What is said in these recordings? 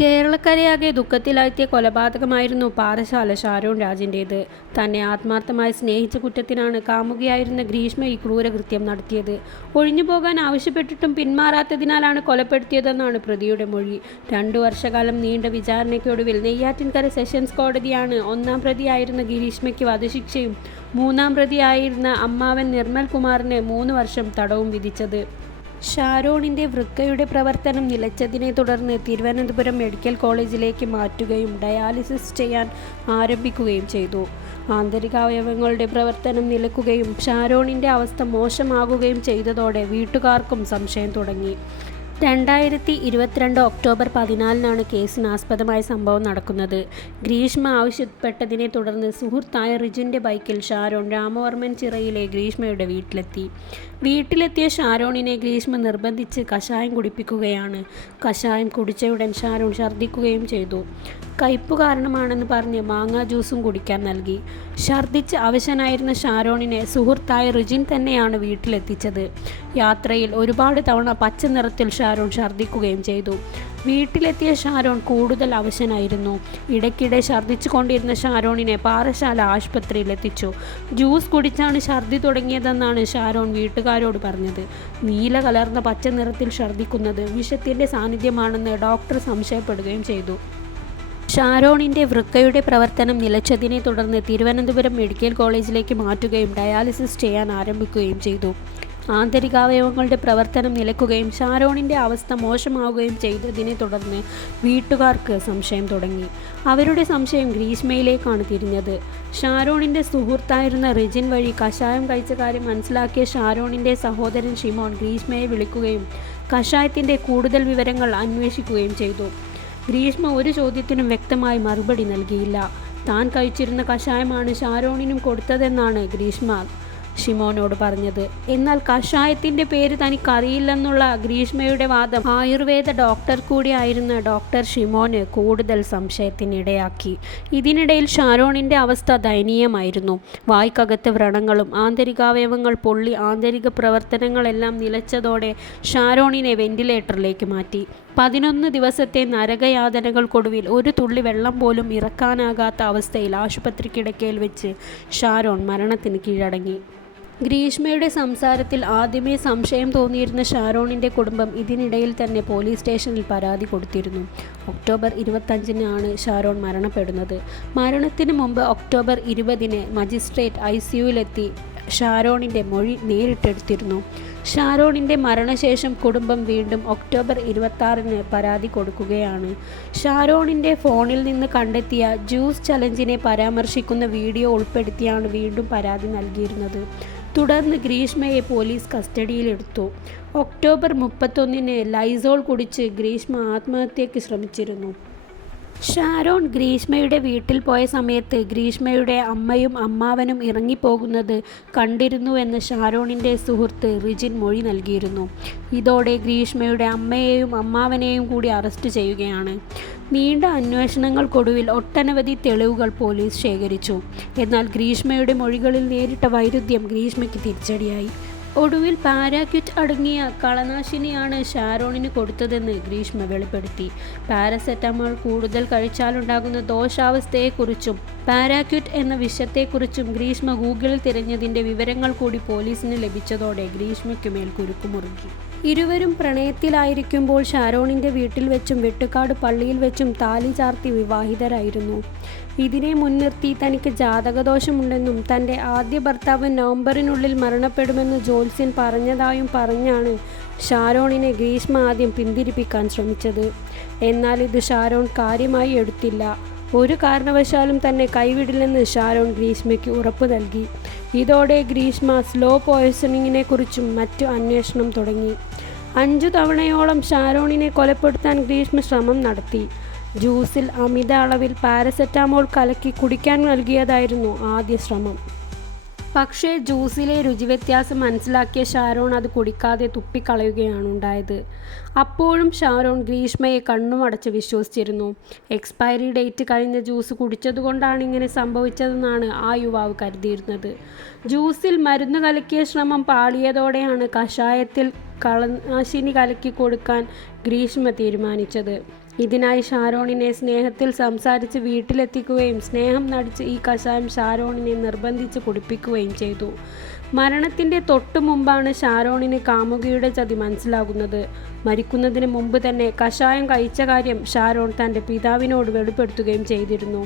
കേരളക്കരയാകെ ദുഃഖത്തിലാഴ്ത്തിയ കൊലപാതകമായിരുന്നു പാറശാല ഷാരോൺ രാജിന്റേത് തന്നെ ആത്മാർത്ഥമായി സ്നേഹിച്ച കുറ്റത്തിനാണ് കാമുകിയായിരുന്ന ഗ്രീഷ്മ ഈ ക്രൂരകൃത്യം നടത്തിയത്. ഒഴിഞ്ഞു പോകാൻ ആവശ്യപ്പെട്ടിട്ടും പിന്മാറാത്തതിനാലാണ് കൊലപ്പെടുത്തിയതെന്നാണ് പ്രതിയുടെ മൊഴി. രണ്ടു വർഷകാലം നീണ്ട വിചാരണയ്ക്കൊടുവിൽ നെയ്യാറ്റിൻകര സെഷൻസ് കോടതിയാണ് ഒന്നാം പ്രതിയായിരുന്ന ഗ്രീഷ്മയ്ക്ക് വധശിക്ഷയും മൂന്നാം പ്രതിയായിരുന്ന അമ്മാവൻ നിർമ്മൽ കുമാറിന് മൂന്ന് വർഷം തടവും വിധിച്ചത്. ഷാരോണിന്റെ വൃക്കയുടെ പ്രവർത്തനം നിലച്ചതിനെ തുടർന്ന് തിരുവനന്തപുരം മെഡിക്കൽ കോളേജിലേക്ക് മാറ്റുകയും ഡയാലിസിസ് ചെയ്യാൻ ആരംഭിക്കുകയും ചെയ്തു. ആന്തരികാവയവങ്ങളുടെ പ്രവർത്തനം നിലക്കുകയും ഷാരോണിന്റെ അവസ്ഥ മോശമാകുകയും ചെയ്തതോടെ വീട്ടുകാർക്കും സംശയം തുടങ്ങി. രണ്ടായിരത്തി ഇരുപത്തിരണ്ട് ഒക്ടോബർ പതിനാലിനാണ് കേസിനാസ്പദമായ സംഭവം നടക്കുന്നത്. ഗ്രീഷ്മ ആവശ്യപ്പെട്ടതിനെ തുടർന്ന് സുഹൃത്തായ റിജുന്റെ ബൈക്കിൽ ഷാരോൺ രാമവർമ്മൻ ചിറയിലെ ഗ്രീഷ്മയുടെ വീട്ടിലെത്തി. വീട്ടിലെത്തിയ ഷാരോണിനെ ഗ്രീഷ്മ നിർബന്ധിച്ച് കഷായം കുടിപ്പിക്കുകയാണ്. കഷായം കുടിച്ചയുടൻ ഷാരോൺ ഛർദ്ദിക്കുകയും ചെയ്തു. കയ്പ് കാരണമാണെന്ന് പറഞ്ഞ് മാങ്ങാ ജ്യൂസും കുടിക്കാൻ നൽകി. ഛർദ്ദിച്ച് അവശനായിരുന്ന ഷാരോണിനെ സുഹൃത്തായ റിജിൻ തന്നെയാണ് വീട്ടിലെത്തിച്ചത്. യാത്രയിൽ ഒരുപാട് തവണ പച്ച നിറത്തിൽ ഷാരോൺ ഛർദ്ദിക്കുകയും ചെയ്തു. വീട്ടിലെത്തിയ ഷാരോൺ കൂടുതൽ അവശനായിരുന്നു. ഇടയ്ക്കിടെ ഛർദ്ദിച്ചു കൊണ്ടിരുന്ന ഷാരോണിനെ പാറശാല ആശുപത്രിയിൽ എത്തിച്ചു. ജ്യൂസ് കുടിച്ചാണ് ഛർദ്ദി തുടങ്ങിയതെന്നാണ് ഷാരോൺ വീട്ടുകാരോട് പറഞ്ഞത്. നീല കലർന്ന പച്ച നിറത്തിൽ ഛർദ്ദിക്കുന്നത് വിഷത്തിന്റെ സാന്നിധ്യമാണെന്ന് ഡോക്ടർ സംശയപ്പെടുകയും ചെയ്തു. ഷാരോണിന്റെ വൃക്കയുടെ പ്രവർത്തനം നിലച്ചതിനെ തുടർന്ന് തിരുവനന്തപുരം മെഡിക്കൽ കോളേജിലേക്ക് മാറ്റുകയും ഡയാലിസിസ് ചെയ്യാൻ ആരംഭിക്കുകയും ചെയ്തു. ആന്തരികാവയവങ്ങളുടെ പ്രവർത്തനം നിലക്കുകയും ഷാരോണിന്റെ അവസ്ഥ മോശമാവുകയും ചെയ്തതിനെ തുടർന്ന് വീട്ടുകാർക്ക് സംശയം തുടങ്ങി. അവരുടെ സംശയം ഗ്രീഷ്മയിലേക്കാണ് തിരിഞ്ഞത്. ഷാരോണിന്റെ സുഹൃത്തായിരുന്ന റിജിൻ വഴി കഷായം കഴിച്ച കാര്യം മനസ്സിലാക്കിയ ഷാരോണിന്റെ സഹോദരൻ ഷിമോൺ ഗ്രീഷ്മയെ വിളിക്കുകയും കഷായത്തിന്റെ കൂടുതൽ വിവരങ്ങൾ അന്വേഷിക്കുകയും ചെയ്തു. ഗ്രീഷ്മ ഒരു ചോദ്യത്തിനും വ്യക്തമായി മറുപടി നൽകിയില്ല. താൻ കഴിച്ചിരുന്ന കഷായമാണ് ഷാരോണിനും കൊടുത്തതെന്നാണ് ഗ്രീഷ്മ ഷിമോനോട് പറഞ്ഞത്. എന്നാൽ കഷായത്തിന്റെ പേര് തനിക്കറിയില്ലെന്നുള്ള ഗ്രീഷ്മയുടെ വാദം ആയുർവേദ ഡോക്ടർ കൂടിയായിരുന്ന ഡോക്ടർ ഷിമോന് കൂടുതൽ സംശയത്തിനിടയാക്കി. ഇതിനിടയിൽ ഷാരോണിന്റെ അവസ്ഥ ദയനീയമായിരുന്നു. വായ്ക്കകത്ത് വ്രണങ്ങളും ആന്തരികാവയവങ്ങൾ പൊള്ളി ആന്തരിക പ്രവർത്തനങ്ങളെല്ലാം നിലച്ചതോടെ ഷാരോണിനെ വെന്റിലേറ്ററിലേക്ക് മാറ്റി. പതിനൊന്ന് ദിവസത്തെ നരകയാതനകൾക്കൊടുവിൽ ഒരു തുള്ളി വെള്ളം പോലും ഇറക്കാനാകാത്ത അവസ്ഥയിൽ ആശുപത്രി കിടക്കയിൽ വെച്ച് ഷാരോൺ മരണത്തിന് കീഴടങ്ങി. ഗ്രീഷ്മയുടെ സംസാരത്തിൽ ആദ്യമേ സംശയം തോന്നിയിരുന്ന ഷാരോണിന്റെ കുടുംബം ഇതിനിടയിൽ തന്നെ പോലീസ് സ്റ്റേഷനിൽ പരാതി കൊടുത്തിരുന്നു. ഒക്ടോബർ ഇരുപത്തഞ്ചിനാണ് ഷാരോൺ മരണപ്പെടുന്നത്. മരണത്തിന് മുമ്പ് ഒക്ടോബർ ഇരുപതിന് മജിസ്ട്രേറ്റ് ഐ സിയുവിലെത്തി ഷാരോണിന്റെ മൊഴി നേരിട്ടെടുത്തിരുന്നു. ഷാരോണിന്റെ മരണശേഷം കുടുംബം വീണ്ടും ഒക്ടോബർ ഇരുപത്താറിന് പരാതി കൊടുക്കുകയാണ്. ഷാരോണിന്റെ ഫോണിൽ നിന്ന് കണ്ടെത്തിയ ജ്യൂസ് ചലഞ്ചിനെ പരാമർശിക്കുന്ന വീഡിയോ ഉൾപ്പെടുത്തിയാണ് വീണ്ടും പരാതി നൽകിയിരുന്നത്. തുടർന്ന് ഗ്രീഷ്മയെ പോലീസ് കസ്റ്റഡിയിലെടുത്തു. ഒക്ടോബർ മുപ്പത്തൊന്നിന് ലൈസോൾ കുടിച്ച് ഗ്രീഷ്മ ആത്മഹത്യയ്ക്ക് ശ്രമിച്ചിരുന്നു. ഷാരോൺ ഗ്രീഷ്മയുടെ വീട്ടിൽ പോയ സമയത്ത് ഗ്രീഷ്മയുടെ അമ്മയും അമ്മാവനും ഇറങ്ങിപ്പോകുന്നത് കണ്ടിരുന്നുവെന്ന് ഷാരോണിന്റെ സുഹൃത്ത് റിജിൻ മൊഴി നൽകിയിരുന്നു. ഇതോടെ ഗ്രീഷ്മയുടെ അമ്മയെയും അമ്മാവനെയും കൂടി അറസ്റ്റ് ചെയ്യുകയാണ്. നീണ്ട അന്വേഷണങ്ങൾക്കൊടുവിൽ ഒട്ടനവധി തെളിവുകൾ പോലീസ് ശേഖരിച്ചു. എന്നാൽ ഗ്രീഷ്മയുടെ മൊഴികളിൽ നേരിട്ട വൈരുദ്ധ്യം ഗ്രീഷ്മയ്ക്ക് തിരിച്ചടിയായി. ഒടുവിൽ പാരാക്യുറ്റ് അടങ്ങിയ കളനാശിനിയാണ് ഷാരോണിന് കൊടുത്തതെന്ന് ഗ്രീഷ്മ വെളിപ്പെടുത്തി. പാരസെറ്റമോൾ കൂടുതൽ കഴിച്ചാലുണ്ടാകുന്ന ദോഷാവസ്ഥയെക്കുറിച്ചും പാരാക്യുറ്റ് എന്ന വിഷത്തെക്കുറിച്ചും ഗ്രീഷ്മ ഗൂഗിളിൽ തിരഞ്ഞതിന്റെ വിവരങ്ങൾ കൂടി പോലീസിന് ലഭിച്ചതോടെ ഗ്രീഷ്മയ്ക്ക് മേൽ കുരുക്കുമുറുക്കി ഇരുവരും പ്രണയത്തിലായിരിക്കുമ്പോൾ ഷാരോണിന്റെ വീട്ടിൽ വെച്ചും വെട്ടുകാട് പള്ളിയിൽ വെച്ചും താലി ചാർത്തി വിവാഹിതരായിരുന്നു. ഇതിനെ മുൻനിർത്തി തനിക്ക് ജാതകദോഷമുണ്ടെന്നും തന്റെ ആദ്യ ഭർത്താവ് നവംബറിനുള്ളിൽ മരണപ്പെടുമെന്ന് ജോത്സ്യൻ പറഞ്ഞതായും പറഞ്ഞാണ് ഷാരോണിനെ ഗ്രീഷ്മ ആദ്യം പിന്തിരിപ്പിക്കാൻ ശ്രമിച്ചത്. എന്നാൽ ഇത് ഷാരോൺ കാര്യമായി എടുത്തില്ല. ഒരു കാരണവശാലും തന്നെ കൈവിടില്ലെന്ന് ഷാരോൺ ഗ്രീഷ്മയ്ക്ക് ഉറപ്പ് നൽകി. ഇതോടെ ഗ്രീഷ്മ സ്ലോ പോയ്സണിങ്ങിനെ കുറിച്ചും മറ്റു അന്വേഷണം തുടങ്ങി. അഞ്ചു തവണയോളം ഷാരോണിനെ കൊലപ്പെടുത്താൻ ഗ്രീഷ്മ ശ്രമം നടത്തി. ജ്യൂസിൽ അമിത അളവിൽ പാരസെറ്റാമോൾ കലക്കി കുടിക്കാൻ നൽകിയതായിരുന്നു ആദ്യ ശ്രമം. പക്ഷേ ജ്യൂസിലെ രുചിവ്യത്യാസം മനസ്സിലാക്കിയ ഷാരോൺ അത് കുടിക്കാതെ തുപ്പിക്കളയുകയാണ് ഉണ്ടായത്. അപ്പോഴും ഷാരോൺ ഗ്രീഷ്മയെ കണ്ണുമടച്ച് വിശ്വസിച്ചിരുന്നു. എക്സ്പയറി ഡേറ്റ് കഴിഞ്ഞ ജ്യൂസ് കുടിച്ചതുകൊണ്ടാണ് ഇങ്ങനെ സംഭവിച്ചതെന്നാണ് ആ യുവാവ് കരുതിയിരുന്നത്. ജ്യൂസിൽ മരുന്ന് കലക്കിയ ശ്രമം പാളിയതോടെയാണ് കഷായത്തിൽ കളനാശിനി കലക്കി കൊടുക്കാൻ ഗ്രീഷ്മ തീരുമാനിച്ചത്. ഇതിനായി ഷാരോണിനെ സ്നേഹത്തിൽ സംസാരിച്ച് വീട്ടിലെത്തിക്കുകയും സ്നേഹം നടിച്ച് ഈ കഷായം ഷാരോണിനെ നിർബന്ധിച്ച് കുടിപ്പിക്കുകയും ചെയ്തു. മരണത്തിന്റെ തൊട്ടു മുമ്പാണ് ഷാരോണിന് കാമുകിയുടെ ചതി മനസ്സിലാകുന്നത്. മരിക്കുന്നതിന് മുമ്പ് തന്നെ കഷായം കഴിച്ച കാര്യം ഷാരോൺ തന്റെ പിതാവിനോട് വെളിപ്പെടുത്തുകയും ചെയ്തിരുന്നു.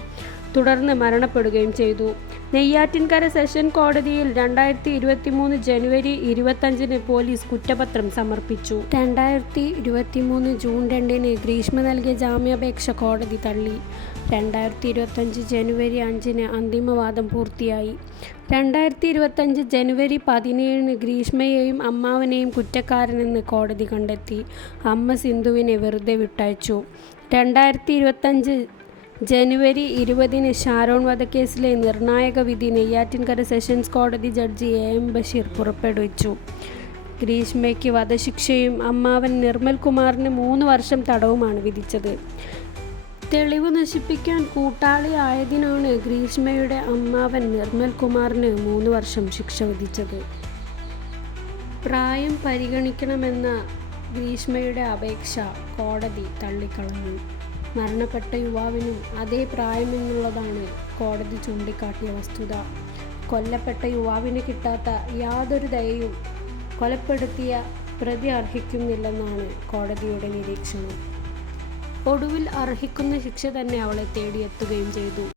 തുടർന്ന് മരണപ്പെടുകയും ചെയ്തു. നെയ്യാറ്റിൻകര സെഷൻ കോടതിയിൽ രണ്ടായിരത്തി ഇരുപത്തി മൂന്ന് ജനുവരി ഇരുപത്തഞ്ചിന് പോലീസ് കുറ്റപത്രം സമർപ്പിച്ചു. രണ്ടായിരത്തി ഇരുപത്തി മൂന്ന് ജൂൺ രണ്ടിന് ഗ്രീഷ്മ നൽകിയ ജാമ്യാപേക്ഷ കോടതി തള്ളി. രണ്ടായിരത്തി ഇരുപത്തഞ്ച് ജനുവരി അഞ്ചിന് അന്തിമവാദം പൂർത്തിയായി. രണ്ടായിരത്തി ഇരുപത്തഞ്ച് ജനുവരി പതിനേഴിന് ഗ്രീഷ്മയെയും അമ്മാവനെയും കുറ്റക്കാരനെന്ന് കോടതി കണ്ടെത്തി. അമ്മ സിന്ധുവിനെ വെറുതെ വിട്ടയച്ചു. രണ്ടായിരത്തി ഇരുപത്തഞ്ച് ജനുവരി ഇരുപതിന് ഷാരോൺ വധക്കേസിലെ നിർണായക വിധി നെയ്യാറ്റിൻകര സെഷൻസ് കോടതി ജഡ്ജി എ എം ബഷീർ പുറപ്പെടുവിച്ചു. ഗ്രീഷ്മയ്ക്ക് വധശിക്ഷയും അമ്മാവൻ നിർമ്മൽ കുമാറിന് മൂന്ന് വർഷം തടവുമാണ് വിധിച്ചത്. തെളിവ് നശിപ്പിക്കാൻ കൂട്ടാളി ആയതിനാണ് ഗ്രീഷ്മയുടെ അമ്മാവൻ നിർമ്മൽ കുമാറിന് മൂന്ന് വർഷം ശിക്ഷ വിധിച്ചത്. പ്രായം പരിഗണിക്കണമെന്ന ഗ്രീഷ്മയുടെ അപേക്ഷ കോടതി തള്ളിക്കളഞ്ഞു. മരണപ്പെട്ട യുവാവിനും അതേ പ്രായമെന്നുള്ളതാണ് കോടതി ചൂണ്ടിക്കാട്ടിയ വസ്തുത. കൊല്ലപ്പെട്ട യുവാവിന് കിട്ടാത്ത യാതൊരു ദയയും കൊലപ്പെടുത്തിയ പ്രതി അർഹിക്കുന്നില്ലെന്നാണ് കോടതിയുടെ നിരീക്ഷണം. ഒടുവിൽ അർഹിക്കുന്ന ശിക്ഷ തന്നെ അവളെ തേടിയെത്തുകയും ചെയ്തു.